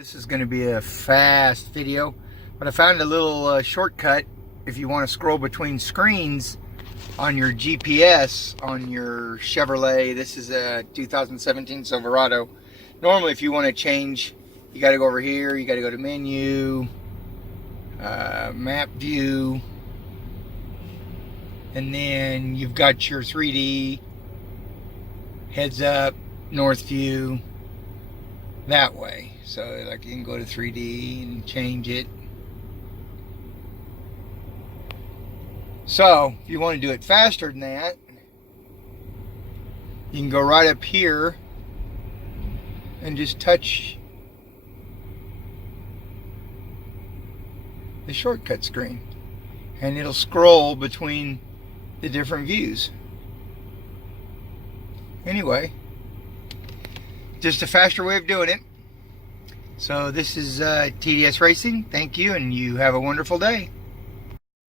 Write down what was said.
This is going to be a fast video, but I found a little shortcut if you want to scroll between screens on your GPS on your Chevrolet. This is a 2017 Silverado. Normally if you want to change, you got to go over here, you got to go to menu, map view, and then you've got your 3D, heads up, north view, that way. So like you can go to 3D and change it. So if you want to do it faster than that, you can go right up here and just touch the shortcut screen, and it'll scroll between the different views. Anyway, just a faster way of doing it. So this is TDS Racing. Thank you, and you have a wonderful day.